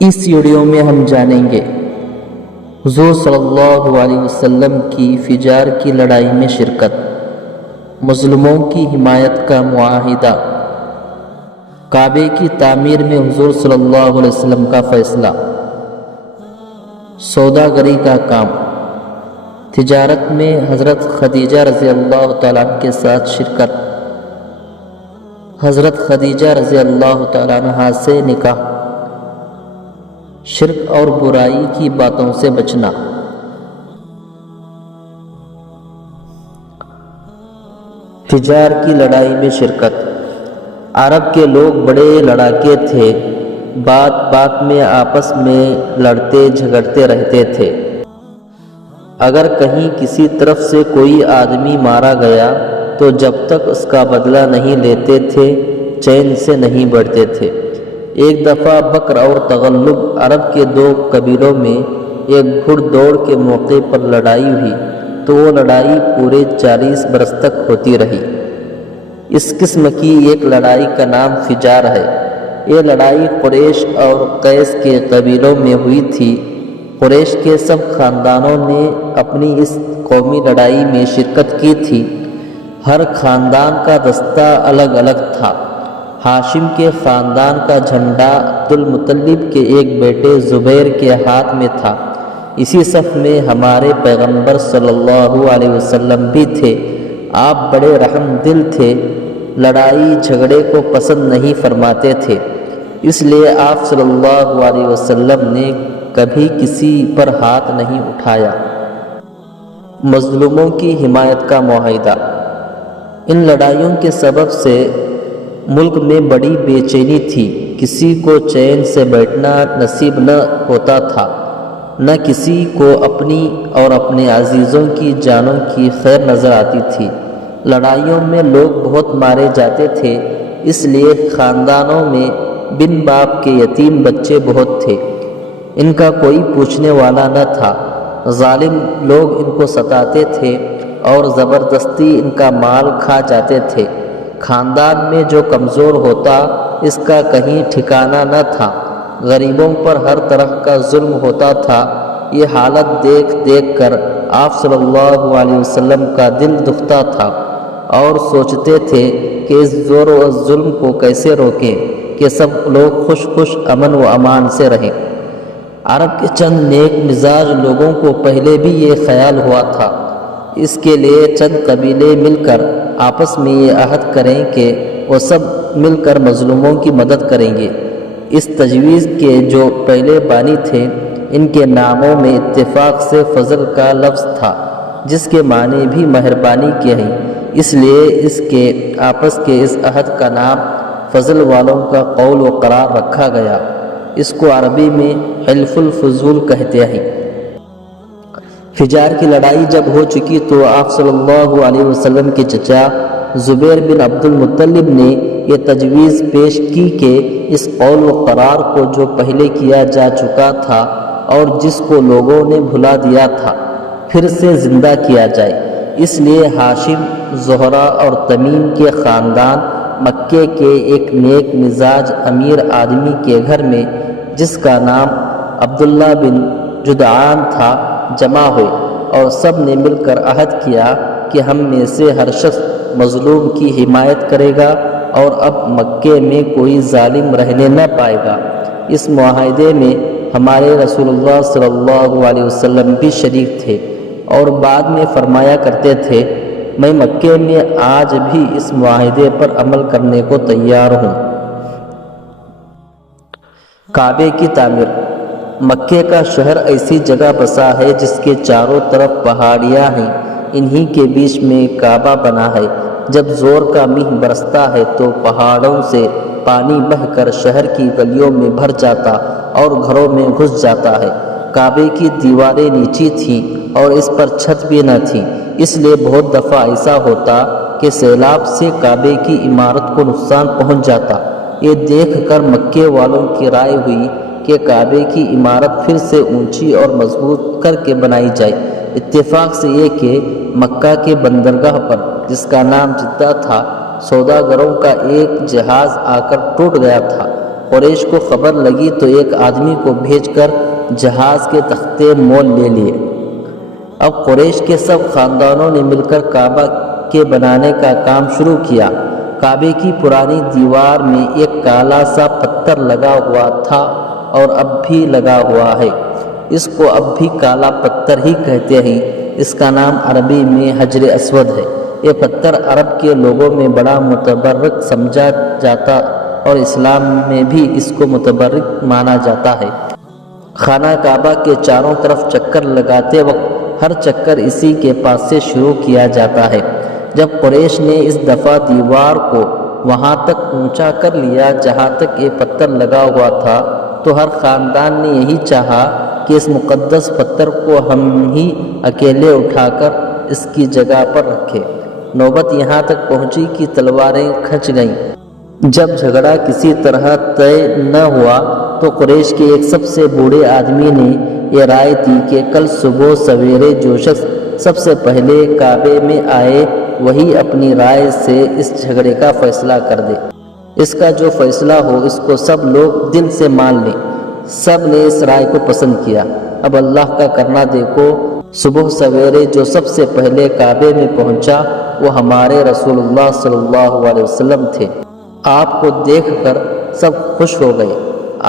اس video میں ہم جانیں گے حضور صلی اللہ علیہ وسلم کی فجار کی لڑائی میں شرکت، مظلوموں کی حمایت کا معاہدہ، کعبے کی تعمیر میں حضور صلی اللہ علیہ وسلم کا فیصلہ، سوداگری کا کام، تجارت میں حضرت خدیجہ رضی اللہ تعالیٰ عنہ کے ساتھ شرکت، حضرت خدیجہ رضی اللہ تعالیٰ عنہ سے نکاح، شرک اور برائی کی باتوں سے بچنا۔ فجار کی لڑائی میں شرکت۔ عرب کے لوگ بڑے لڑاکے تھے، بات بات میں آپس میں لڑتے جھگڑتے رہتے تھے۔ اگر کہیں کسی طرف سے کوئی آدمی مارا گیا تو جب تک اس کا بدلہ نہیں لیتے تھے چین سے نہیں بیٹھتے تھے۔ ایک دفعہ بکر اور تغلب عرب کے دو قبیلوں میں ایک گھڑ دوڑ کے موقع پر لڑائی ہوئی تو وہ لڑائی پورے 40 برس تک ہوتی رہی۔ اس قسم کی ایک لڑائی کا نام فجار ہے۔ یہ لڑائی قریش اور قیس کے قبیلوں میں ہوئی تھی۔ قریش کے سب خاندانوں نے اپنی اس قومی لڑائی میں شرکت کی تھی۔ ہر خاندان کا دستہ الگ الگ تھا۔ ہاشم کے خاندان کا جھنڈا عبد المطلب کے ایک بیٹے زبیر کے ہاتھ میں تھا۔ اسی صف میں ہمارے پیغمبر صلی اللہ علیہ وسلم بھی تھے۔ آپ بڑے رحم دل تھے، لڑائی جھگڑے کو پسند نہیں فرماتے تھے، اس لیے آپ صلی اللہ علیہ وسلم نے کبھی کسی پر ہاتھ نہیں اٹھایا۔ مظلوموں کی حمایت کا معاہدہ۔ ان لڑائیوں کے سبب سے ملک میں بڑی بے چینی تھی۔ کسی کو چین سے بیٹھنا نصیب نہ ہوتا تھا، نہ کسی کو اپنی اور اپنے عزیزوں کی جانوں کی خیر نظر آتی تھی۔ لڑائیوں میں لوگ بہت مارے جاتے تھے، اس لیے خاندانوں میں بن باپ کے یتیم بچے بہت تھے۔ ان کا کوئی پوچھنے والا نہ تھا۔ ظالم لوگ ان کو ستاتے تھے اور زبردستی ان کا مال کھا جاتے تھے۔ خاندان میں جو کمزور ہوتا اس کا کہیں ٹھکانہ نہ تھا۔ غریبوں پر ہر طرح کا ظلم ہوتا تھا۔ یہ حالت دیکھ دیکھ کر آپ صلی اللہ علیہ وسلم کا دل دکھتا تھا اور سوچتے تھے کہ اس زور و ظلم کو کیسے روکیں کہ سب لوگ خوش خوش امن و امان سے رہیں۔ عرب کے چند نیک مزاج لوگوں کو پہلے بھی یہ خیال ہوا تھا۔ اس کے لیے چند قبیلے مل کر آپس میں یہ عہد کریں کہ وہ سب مل کر مظلوموں کی مدد کریں گے۔ اس تجویز کے جو پہلے بانی تھے ان کے ناموں میں اتفاق سے فضل کا لفظ تھا، جس کے معنی بھی مہربانی کے ہیں، اس لیے اس کے آپس کے اس عہد کا نام فضل والوں کا قول و قرار رکھا گیا۔ اس کو عربی میں حلف الفضول کہتے ہیں۔ فجار کی لڑائی جب ہو چکی تو آپ صلی اللہ علیہ وسلم کے چچا زبیر بن عبد المطلب نے یہ تجویز پیش کی کہ اس قول و قرار کو جو پہلے کیا جا چکا تھا اور جس کو لوگوں نے بھلا دیا تھا پھر سے زندہ کیا جائے۔ اس لیے ہاشم، زہرہ اور تمیم کے خاندان مکے کے ایک نیک مزاج امیر آدمی کے گھر میں جس کا نام عبداللہ بن جدعان تھا جمع ہوئے اور سب نے مل کر عہد کیا کہ ہم میں سے ہر شخص مظلوم کی حمایت کرے گا اور اب مکے میں کوئی ظالم رہنے نہ پائے گا۔ اس معاہدے میں ہمارے رسول اللہ صلی اللہ علیہ وسلم بھی شریک تھے اور بعد میں فرمایا کرتے تھے، میں مکے میں آج بھی اس معاہدے پر عمل کرنے کو تیار ہوں۔ کعبے کی تعمیر۔ مکے کا شہر ایسی جگہ بسا ہے جس کے چاروں طرف پہاڑیاں ہیں، انہی کے بیچ میں کعبہ بنا ہے۔ جب زور کا میںہ برستا ہے تو پہاڑوں سے پانی بہہ کر شہر کی گلیوں میں بھر جاتا اور گھروں میں گھس جاتا ہے۔ کعبے کی دیواریں نیچی تھیں اور اس پر چھت بھی نہ تھی، اس لیے بہت دفعہ ایسا ہوتا کہ سیلاب سے کعبے کی عمارت کو نقصان پہنچ جاتا۔ یہ دیکھ کر مکے والوں کی رائے ہوئی کہ کعبے کی عمارت پھر سے اونچی اور مضبوط کر کے بنائی جائے۔ اتفاق سے یہ کہ مکہ کے بندرگاہ پر جس کا نام جدہ تھا، سوداگروں کا ایک جہاز آ کر ٹوٹ گیا تھا۔ قریش کو خبر لگی تو ایک آدمی کو بھیج کر جہاز کے تختے مول لے لیے۔ اب قریش کے سب خاندانوں نے مل کر کعبہ کے بنانے کا کام شروع کیا۔ کعبے کی پرانی دیوار میں ایک کالا سا پتھر لگا ہوا تھا اور اب بھی لگا ہوا ہے۔ اس کو اب بھی کالا پتھر ہی کہتے ہیں۔ اس کا نام عربی میں حجر اسود ہے۔ یہ پتھر عرب کے لوگوں میں بڑا متبرک سمجھا جاتا اور اسلام میں بھی اس کو متبرک مانا جاتا ہے۔ خانہ کعبہ کے چاروں طرف چکر لگاتے وقت ہر چکر اسی کے پاس سے شروع کیا جاتا ہے۔ جب قریش نے اس دفعہ دیوار کو وہاں تک اونچا کر لیا جہاں تک یہ پتھر لگا ہوا تھا تو ہر خاندان نے یہی چاہا کہ اس مقدس پتھر کو ہم ہی اکیلے اٹھا کر اس کی جگہ پر رکھیں۔ نوبت یہاں تک پہنچی کہ تلواریں کھنچ گئیں۔ جب جھگڑا کسی طرح طے نہ ہوا تو قریش کے ایک سب سے بوڑھے آدمی نے یہ رائے دی کہ کل صبح سویرے جو شخص سب سے پہلے کعبے میں آئے وہی اپنی رائے سے اس جھگڑے کا فیصلہ کر دے۔ اس کا جو فیصلہ ہو اس کو سب لوگ دل سے مان لیں۔ سب نے اس رائے کو پسند کیا۔ اب اللہ کا کرنا دیکھو، صبح سویرے جو سب سے پہلے کعبے میں پہنچا وہ ہمارے رسول اللہ صلی اللہ علیہ وسلم تھے۔ آپ کو دیکھ کر سب خوش ہو گئے۔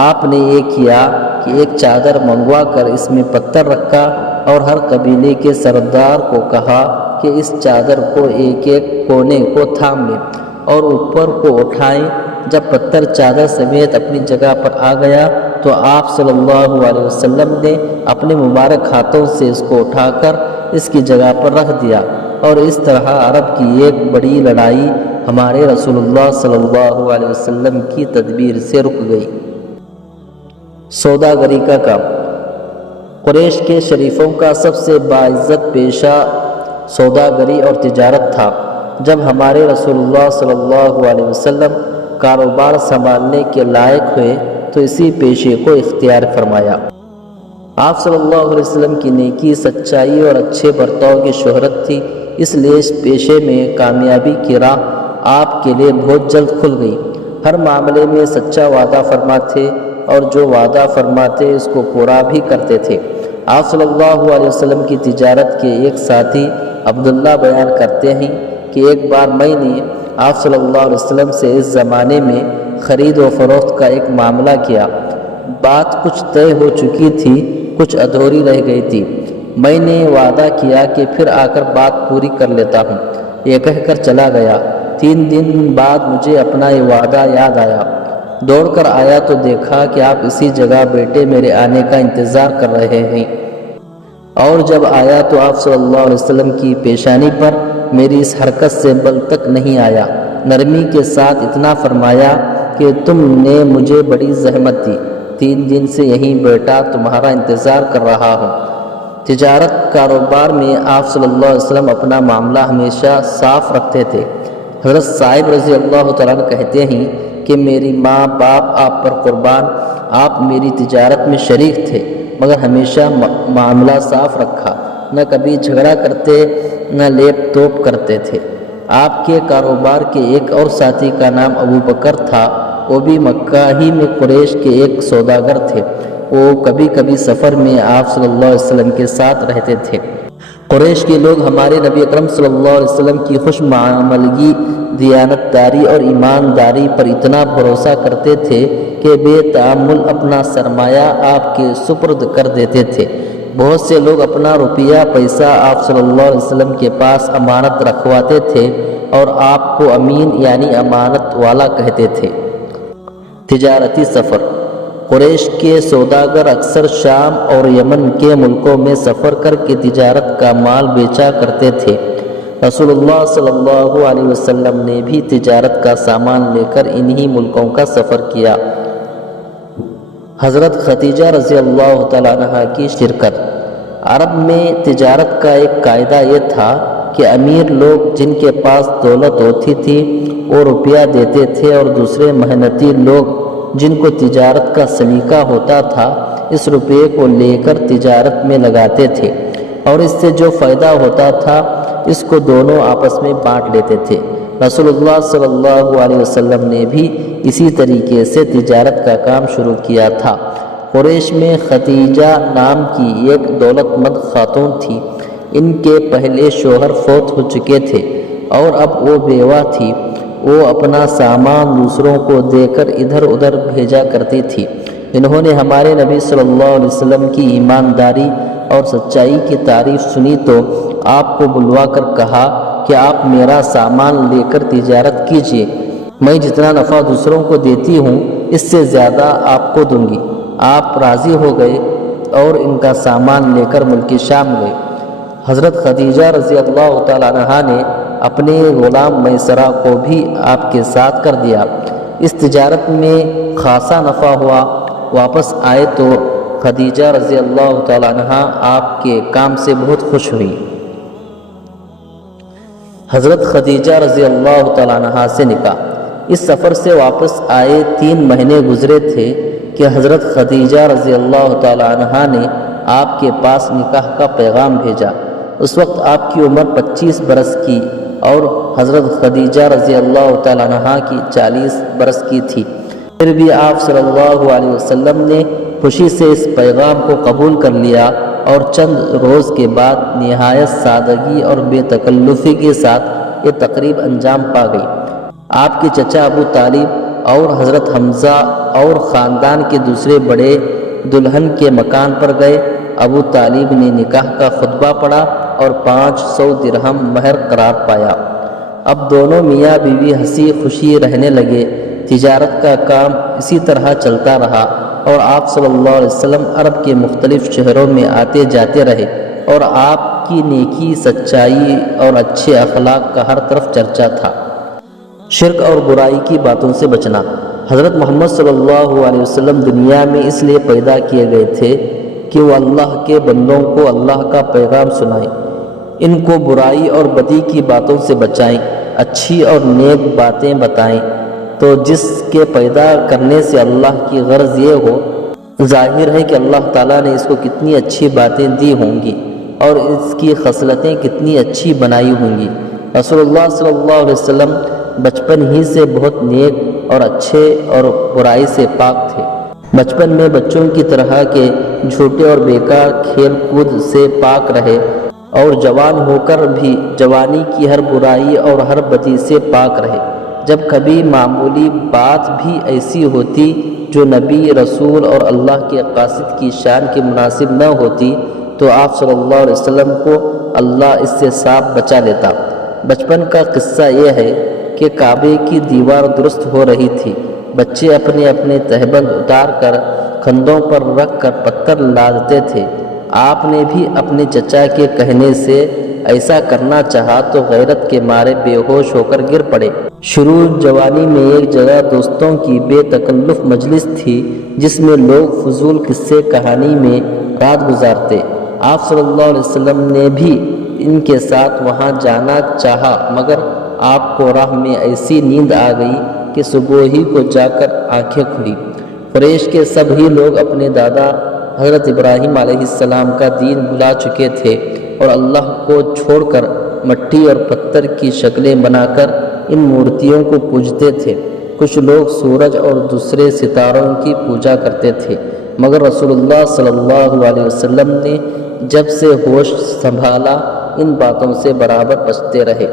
آپ نے یہ کیا کہ ایک چادر منگوا کر اس میں پتھر رکھا اور ہر قبیلے کے سردار کو کہا کہ اس چادر کو ایک ایک کونے کو تھام لیں اور اوپر کو اٹھائیں۔ جب پتھر چادر سمیت اپنی جگہ پر آ گیا تو آپ صلی اللہ علیہ وسلم نے اپنے مبارک ہاتھوں سے اس کو اٹھا کر اس کی جگہ پر رکھ دیا اور اس طرح عرب کی ایک بڑی لڑائی ہمارے رسول اللہ صلی اللہ علیہ وسلم کی تدبیر سے رک گئی۔ سوداگری کا کام۔ قریش کے شریفوں کا سب سے باعزت پیشہ سوداگری اور تجارت تھا۔ جب ہمارے رسول اللہ صلی اللہ علیہ وسلم کاروبار سنبھالنے کے لائق ہوئے تو اسی پیشے کو اختیار فرمایا۔ آپ صلی اللہ علیہ وسلم کی نیکی، سچائی اور اچھے برتاؤ کی شہرت تھی، اس لیے اس پیشے میں کامیابی کی راہ آپ کے لیے بہت جلد کھل گئی۔ ہر معاملے میں سچا وعدہ فرما تھے اور جو وعدہ فرماتے اس کو پورا بھی کرتے تھے۔ آپ صلی اللہ علیہ وسلم کی تجارت کے ایک ساتھی عبداللہ بیان کرتے ہیں کہ ایک بار میں نے آپ صلی اللہ علیہ وسلم سے اس زمانے میں خرید و فروخت کا ایک معاملہ کیا۔ بات کچھ طے ہو چکی تھی، کچھ ادھوری رہ گئی تھی۔ میں نے وعدہ کیا کہ پھر آ کر بات پوری کر لیتا ہوں، یہ کہہ کر چلا گیا۔ 3 دن بعد مجھے اپنا یہ وعدہ یاد آیا۔ دوڑ کر آیا تو دیکھا کہ آپ اسی جگہ بیٹھے میرے آنے کا انتظار کر رہے ہیں، اور جب آیا تو آپ صلی اللہ علیہ وسلم کی پیشانی پر میری اس حرکت سے بل تک نہیں آیا۔ نرمی کے ساتھ اتنا فرمایا کہ تم نے مجھے بڑی زحمت دی، 3 دن سے یہیں بیٹھا تمہارا انتظار کر رہا ہوں۔ تجارت کاروبار میں آپ صلی اللہ علیہ وسلم اپنا معاملہ ہمیشہ صاف رکھتے تھے۔ حضرت صاحب رضی اللہ تعالیٰ عنہ کہتے ہیں کہ میری ماں باپ آپ پر قربان، آپ میری تجارت میں شریک تھے مگر ہمیشہ معاملہ صاف رکھا، نہ کبھی جھگڑا کرتے نہ لیپ توپ کرتے تھے۔ آپ کے کاروبار کے ایک اور ساتھی کا نام ابو بکر تھا، وہ بھی مکہ ہی میں قریش کے ایک سوداگر تھے۔ وہ کبھی کبھی سفر میں آپ صلی اللہ علیہ وسلم کے ساتھ رہتے تھے۔ قریش کے لوگ ہمارے نبی اکرم صلی اللہ علیہ وسلم کی خوش معاملگی، دیانتداری اور ایمانداری پر اتنا بھروسہ کرتے تھے کہ بے تعامل اپنا سرمایہ آپ کے سپرد کر دیتے تھے۔ بہت سے لوگ اپنا روپیہ پیسہ آپ صلی اللہ علیہ وسلم کے پاس امانت رکھواتے تھے اور آپ کو امین یعنی امانت والا کہتے تھے۔ تجارتی سفر۔ قریش کے سوداگر اکثر شام اور یمن کے ملکوں میں سفر کر کے تجارت کا مال بیچا کرتے تھے۔ رسول اللہ صلی اللہ علیہ وسلم نے بھی تجارت کا سامان لے کر انہی ملکوں کا سفر کیا۔ حضرت خدیجہ رضی اللہ تعالیٰ عنہ کی شرکت۔ عرب میں تجارت کا ایک قاعدہ یہ تھا کہ امیر لوگ جن کے پاس دولت ہوتی تھی وہ روپیہ دیتے تھے اور دوسرے محنتی لوگ جن کو تجارت کا سلیقہ ہوتا تھا اس روپے کو لے کر تجارت میں لگاتے تھے اور اس سے جو فائدہ ہوتا تھا اس کو دونوں آپس میں بانٹ لیتے تھے۔ رسول اللہ صلی اللہ علیہ وسلم نے بھی اسی طریقے سے تجارت کا کام شروع کیا تھا۔ قریش میں خدیجہ نام کی ایک دولت مند خاتون تھی۔ ان کے پہلے شوہر فوت ہو چکے تھے اور اب وہ بیوہ تھی۔ وہ اپنا سامان دوسروں کو دے کر ادھر ادھر بھیجا کرتی تھی۔ انہوں نے ہمارے نبی صلی اللہ علیہ وسلم کی ایمانداری اور سچائی کی تعریف سنی تو آپ کو بلوا کر کہا کہ آپ میرا سامان لے کر تجارت کیجیے، میں جتنا نفع دوسروں کو دیتی ہوں اس سے زیادہ آپ کو دوں گی۔ آپ راضی ہو گئے اور ان کا سامان لے کر ملک شام گئے۔ حضرت خدیجہ رضی اللہ تعالیٰ عنہا نے اپنے غلام میسرہ کو بھی آپ کے ساتھ کر دیا۔ اس تجارت میں خاصا نفع ہوا۔ واپس آئے تو خدیجہ رضی اللہ تعالیٰ عنہا آپ کے کام سے بہت خوش ہوئی۔ حضرت خدیجہ رضی اللہ تعالیٰ عنہا سے نکاح۔ اس سفر سے واپس آئے 3 مہینے گزرے تھے کہ حضرت خدیجہ رضی اللہ تعالیٰ عنہا نے آپ کے پاس نکاح کا پیغام بھیجا۔ اس وقت آپ کی عمر 25 برس کی اور حضرت خدیجہ رضی اللہ تعالیٰ عنہا کی 40 برس کی تھی۔ پھر بھی آپ صلی اللہ علیہ وسلم نے خوشی سے اس پیغام کو قبول کر لیا اور چند روز کے بعد نہایت سادگی اور بے تکلفی کے ساتھ یہ تقریب انجام پا گئی۔ آپ کے چچا ابو طالب اور حضرت حمزہ اور خاندان کے دوسرے بڑے دلہن کے مکان پر گئے۔ ابو طالب نے نکاح کا خطبہ پڑھا اور 500 درہم مہر قرار پایا۔ اب دونوں میاں بیوی ہنسی خوشی رہنے لگے۔ تجارت کا کام اسی طرح چلتا رہا اور آپ صلی اللہ علیہ وسلم عرب کے مختلف شہروں میں آتے جاتے رہے اور آپ کی نیکی، سچائی اور اچھے اخلاق کا ہر طرف چرچا تھا۔ شرک اور برائی کی باتوں سے بچنا۔ حضرت محمد صلی اللہ علیہ وسلم دنیا میں اس لیے پیدا کیے گئے تھے کہ وہ اللہ کے بندوں کو اللہ کا پیغام سنائیں، ان کو برائی اور بدی کی باتوں سے بچائیں، اچھی اور نیک باتیں بتائیں۔ تو جس کے پیدا کرنے سے اللہ کی غرض یہ ہو، ظاہر ہے کہ اللہ تعالیٰ نے اس کو کتنی اچھی باتیں دی ہوں گی اور اس کی خصلتیں کتنی اچھی بنائی ہوں گی۔ رسول اللہ صلی اللہ علیہ وسلم بچپن ہی سے بہت نیک اور اچھے اور برائی سے پاک تھے۔ بچپن میں بچوں کی طرح کے جھوٹے اور بیکار کھیل کود سے پاک رہے اور جوان ہو کر بھی جوانی کی ہر برائی اور ہر بدی سے پاک رہے۔ جب کبھی معمولی بات بھی ایسی ہوتی جو نبی، رسول اور اللہ کے قاصد کی شان کے مناسب نہ ہوتی تو آپ صلی اللہ علیہ وسلم کو اللہ اس سے صاف بچا لیتا۔ بچپن کا قصہ یہ ہے کہ کعبے کی دیوار درست ہو رہی تھی۔ بچے اپنے اپنے تہبند اتار کر کندھوں پر رکھ کر پتھر لادتے تھے۔ آپ نے بھی اپنے چچا کے کہنے سے ایسا کرنا چاہا تو غیرت کے مارے بے ہوش ہو کر گر پڑے۔ شروع جوانی میں ایک جگہ دوستوں کی بے تکلف مجلس تھی جس میں لوگ فضول قصے کہانی میں رات گزارتے۔ آپ صلی اللہ علیہ وسلم نے بھی ان کے ساتھ وہاں جانا چاہا مگر آپ کو راہ میں ایسی نیند آ گئی کہ صبح ہی کو جا کر آنکھیں کھلی۔ قریش کے سبھی لوگ اپنے دادا حضرت ابراہیم علیہ السلام کا دین بھلا چکے تھے اور اللہ کو چھوڑ کر مٹی اور پتھر کی شکلیں بنا کر ان مورتیوں کو پوجتے تھے۔ کچھ لوگ سورج اور دوسرے ستاروں کی پوجا کرتے تھے مگر رسول اللہ صلی اللہ علیہ وسلم نے جب سے ہوش سنبھالا ان باتوں سے برابر بچتے رہے۔